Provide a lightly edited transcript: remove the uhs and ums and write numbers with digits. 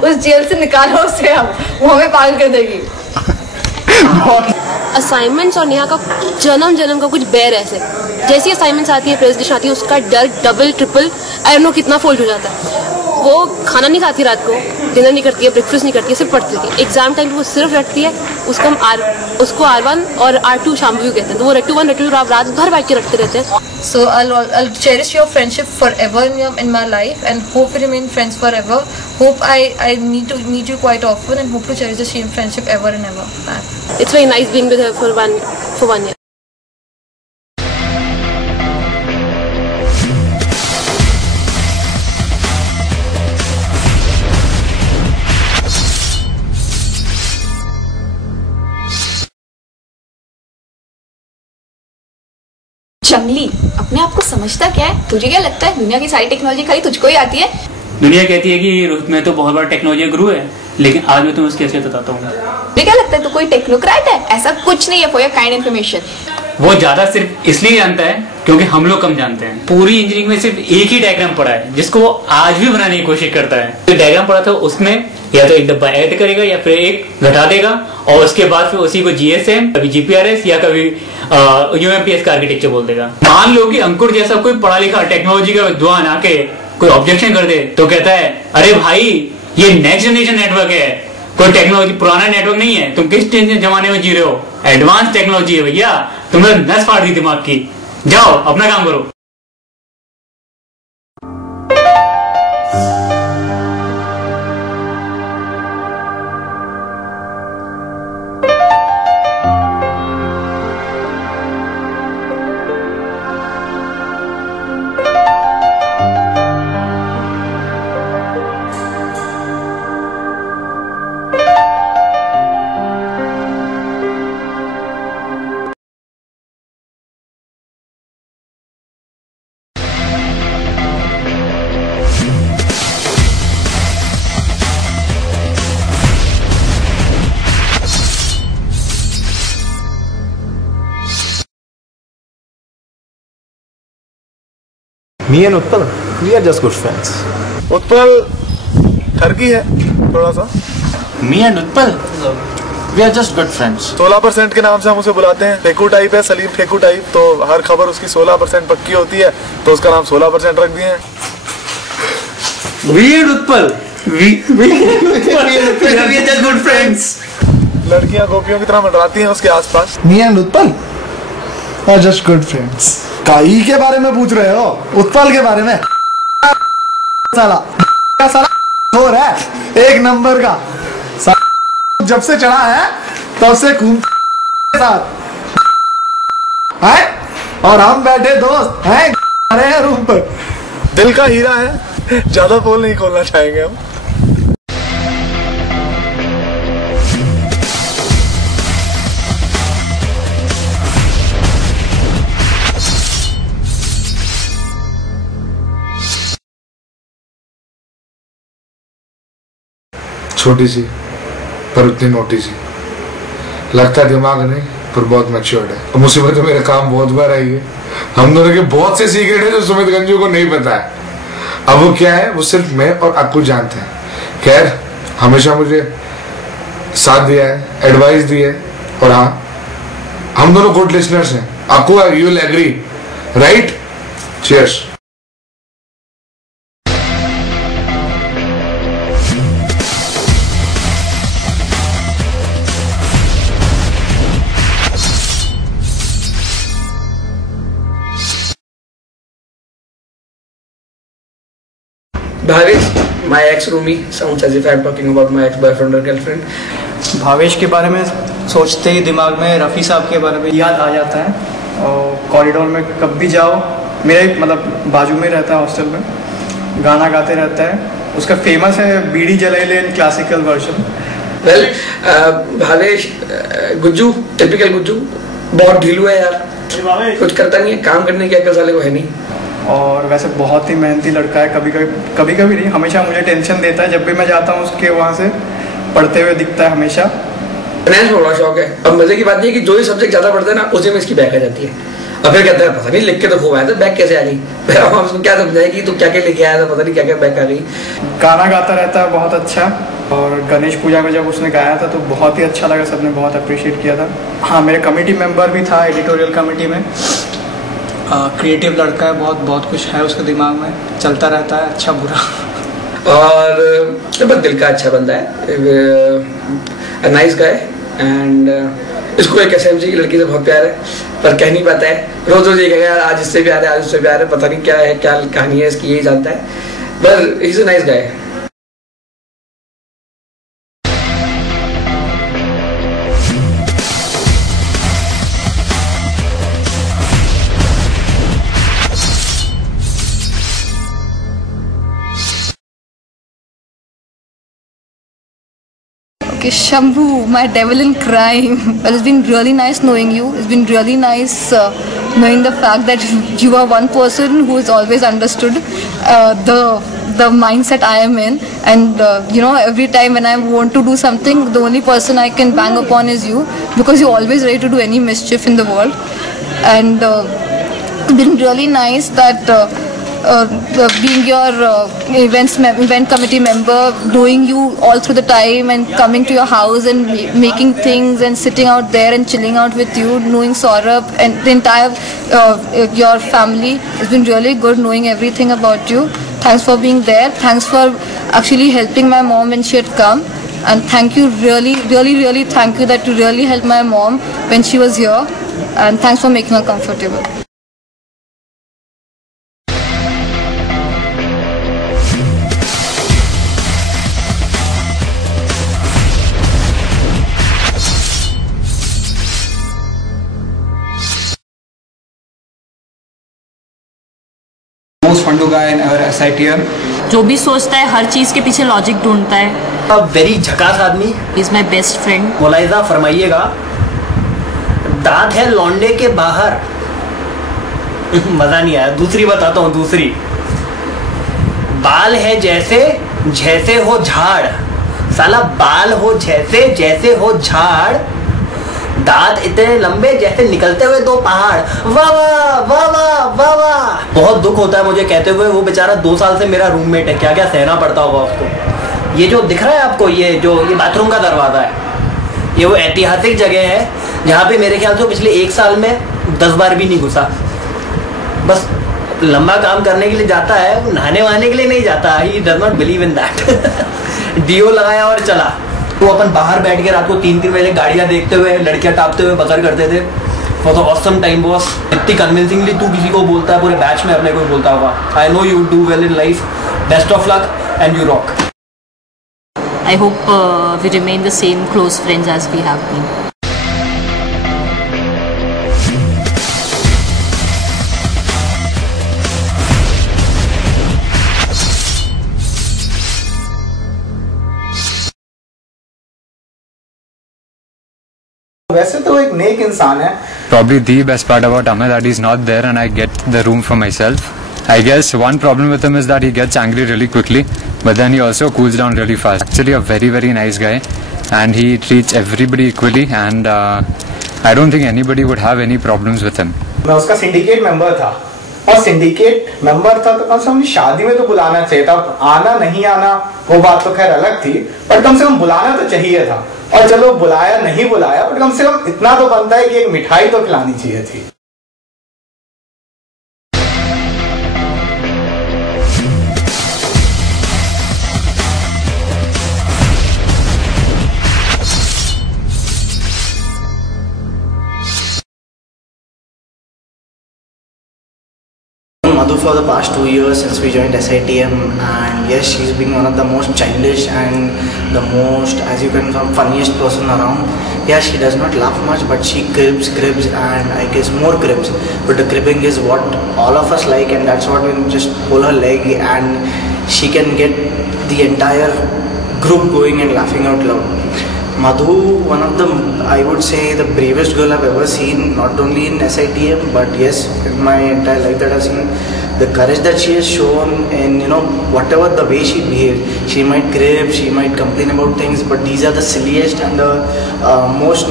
उस जेल से निकालो उसे, अब वो हमें पागल कर देगी। असाइनमेंट्स और नेहा का जन्म का कुछ बैर ऐसे, जैसी असाइनमेंट्स आती है, प्रेजेंटेशन आती है, उसका डर double triple I don't know कितना फोल्ड हो जाता है। वो खाना नहीं खाती रात को, डिनर नहीं करती है, ब्रेकफास्ट नहीं करती है, सिर्फ पढ़ती है। एग्जाम टाइम पे वो सिर्फ रटती है, उसको R1 और R2 शाम्भवी कहते हैं, तो वो रट्टू 1 रट्टू रात भर बैठ के रटते रहते हैं। So I'll cherish your friendship forever in my life and hope we remain friends forever. Hope I need to meet you quite often and hope to cherish the same friendship ever and ever. It's very nice being with her for one year. जंगली अपने आप को समझता क्या है? तुझे क्या लगता है दुनिया की सारी टेक्नोलॉजी खाली तुझको ही आती है? दुनिया कहती है कि रोहित में तो बहुत बड़ा टेक्नोलॉजी गुरु है, लेकिन आज मैं तुम्हें उसकी हैसियत बताता हूँ। तुझे क्या लगता है तू कोई टेक्नोक्रेट है? ऐसा कुछ नहीं है। फॉर योर काइंड इन्फॉर्मेशन, वो ज्यादा सिर्फ इसलिए जानता है क्योंकि हम लोग कम जानते हैं। पूरी इंजीनियरिंग में सिर्फ एक ही डायग्राम पढ़ा है जिसको वो आज भी बनाने की कोशिश करता है। जो डायग्राम पढ़ा था उसमें या तो एक डब्बा ऐड करेगा या फिर एक घटा देगा और उसके बाद फिर उसी को GSM, कभी GPRS या कभी UMPS का आर्किटेक्चर बोल देगा। मान लो कि अंकुर जैसा कोई पढ़ा लिखा टेक्नोलॉजी का विद्वान आके कोई ऑब्जेक्शन कर दे तो कहता है अरे भाई ये नेक्स्ट जनरेशन नेटवर्क है, कोई टेक्नोलॉजी पुराना नेटवर्क नहीं है, तुम किस जमाने में जी रहे हो, एडवांस टेक्नोलॉजी है भैया, तुमने नस फाड़ दी दिमाग की, जाओ अपना काम करो। Me and Utpal, we are just good friends. Utpal ठरकी है थोड़ा सा। Me and Utpal, we are just good friends. 16% के नाम से हम उसे बुलाते हैं। फेकू टाइप है, सलीम फेकू टाइप, तो हर खबर उसकी 16% पक्की होती है, तो उसका नाम 16% रख दिए हैं। We and Utpal, we are just good friends. लड़कियां गोपियों की तरह मंडराती हैं उसके आसपास। Me and Utpal are just good friends. काई के बारे में पूछ रहे हो? उत्पल के बारे में? साला और है एक नंबर का, जब से चढ़ा है तब से घूम साथ है, और हम बैठे दोस्त हैं रहे हैं रूम पर। दिल का हीरा है, ज्यादा पोल नहीं खोलना चाहेंगे हम। छोटी सी पर उतनी नोटी सी, लगता है दिमाग नहीं पर बहुत मैच्योर्ड है। और मुसीबत मेरे काम बहुत बार आई है। हम दोनों के बहुत से सीक्रेट है जो सुमित गंजू को नहीं पता है। अब वो क्या है वो सिर्फ मैं और अक्कू जानते हैं। खैर हमेशा मुझे साथ दिया है, एडवाइस दी है, और हाँ हम दोनों गुड लिसनर्स हैं। Akku you will agree right? Cheers. Bhavesh, my ex roomie sounds as if I'm talking about my ex boyfriend or girlfriend. Bhavesh के बारे में सोचते ही दिमाग में रफ़ी साहब के बारे में याद आ जाता है। और कॉरिडोर में कब भी जाओ, मेरे मतलब बाजू में रहता है हॉस्टल में, गाना गाते रहता है। उसका फेमस है बीड़ी जलाई ले classical version. Well Bhavesh, Gujju, typical Gujju, बहुत ढीलू है यार, कुछ करता नहीं है, काम करने की अकल साले को है नहीं। और वैसे बहुत ही मेहनती लड़का है। कभी कभी नहीं, हमेशा मुझे टेंशन देता है जब भी मैं जाता हूँ उसके वहाँ से, पढ़ते हुए दिखता है हमेशा। फाइनेंस में बड़ा शौक है। अब मजे की बात नहीं है कि जो ही सब्जेक्ट ज्यादा पढ़ता है ना उसी में इसकी बैक आ जाती है। और फिर कहते हैं पता नहीं लिख के तो खूब आया था, बैग कैसे आ गई? फिर हम उसको क्या समझाएगी तो क्या क्या लेके आया था, पता नहीं क्या क्या बैग आ गई। गाना गाता रहता है बहुत अच्छा, और गणेश पूजा में जब उसने गाया था तो बहुत ही अच्छा लगा, सबने बहुत अप्रिशिएट किया था। हाँ, मेरे कमेटी मेंबर भी था एडिटोरियल कमेटी में। क्रिएटिव लड़का है, बहुत बहुत कुछ है उसके दिमाग में, चलता रहता है अच्छा बुरा। और बस दिल का अच्छा बंदा है, नाइस गाय। एंड इसको एक एसएमजी की लड़की से बहुत प्यार है, पर कह नहीं पाता है। रोज रोज ये कहेगा यार आज इससे प्यार है, आज उससे प्यार है, पता नहीं क्या है, क्या कहानी है इसकी, यही जानता है। पर he is a nice guy. Okay, Shambhu, my devil in crime. Well, it's been really nice knowing you. It's been really nice knowing the fact that you are one person who has always understood the mindset I am in. And you know, every time when I want to do something, the only person I can bang upon is you, because you're always ready to do any mischief in the world. And it's been really nice that being your event committee member, knowing you all through the time and coming to your house and making things and sitting out there and chilling out with you, knowing Saurabh and the entire your family. It's been really good knowing everything about you. Thanks for being there. Thanks for actually helping my mom when she had come. And thank you, really thank you that you really helped my mom when she was here. And thanks for making her comfortable. Most fundoo guy in our SITM। जो भी सोचता है हर चीज के पीछे logic ढूंढता है। Very झकास आदमी, इज माई बेस्ट फ्रेंड। मुलाइजा फरमाइएगा, दांत है लौंडे के बाहर। मजा नहीं आया, दूसरी बताता हूँ। दूसरी, बाल है जैसे हो झाड़, साला बाल हो जैसे हो झाड़, दांत इतने लंबे जैसे निकलते हुए दो पहाड़। वाह वाह वाह वाह वाह वाह। बहुत दुख होता है मुझे कहते हुए, वो बेचारा 2 साल से मेरा रूममेट है, क्या क्या सहना पड़ता होगा उसको। ये जो दिख रहा है आपको, ये बाथरूम का दरवाजा है, ये वो ऐतिहासिक जगह है जहाँ पे मेरे ख्याल से पिछले 1 साल में 10 बार भी नहीं घुसा। बस लंबा काम करने के लिए जाता है, नहाने वहाने के लिए नहीं जाता। He does not believe in that. Deo लगाया और चला। तो अपन बाहर बैठ के रात को 3-3 बजे गाड़ियां देखते हुए, लड़कियां टापते हुए बकर करते थे। For the awesome time boss. इतनी कन्विंसिंगली तू किसी को बोलता है, पूरे बैच में अपने को बोलता होगा। I know you do well in life, best of luck and you rock. I hope we remain the same close friends as we have been. वैसे तो एक नेक इंसान है। Probably the best part about Amar that he's not there and I get the room for myself. I guess one problem with him is that he gets angry really quickly, but then he also cools down really fast. Actually a very nice guy and he treats everybody equally and I don't think anybody would have any problems with him. मैं उसका syndicate member था और syndicate member था तो कम से कम शादी में तो बुलाना चाहिए था। आना नहीं आना वो बात तो खैर अलग थी, पर कम से कम बुलाना तो चाहिए था। और चलो बुलाया नहीं बुलाया, बट कम से कम इतना तो बनता है कि एक मिठाई तो खिलानी चाहिए थी। Madhu for the past 2 years since we joined SITM, and yes, she's been one of the most childish and the most, as you can say, funniest person around. Yeah, she does not laugh much, but she cribs, and I guess more cribs. But the cribbing is what all of us like, and that's what we just pull her leg, and she can get the entire group going and laughing out loud. Madhu, one of the, I would say, the bravest girl I've ever seen, not only in SITM, but yes, in my entire life that I've seen. The courage that she has shown in, you know, whatever the way she behaves. She might crib, she might complain about things, but these are the silliest and the most,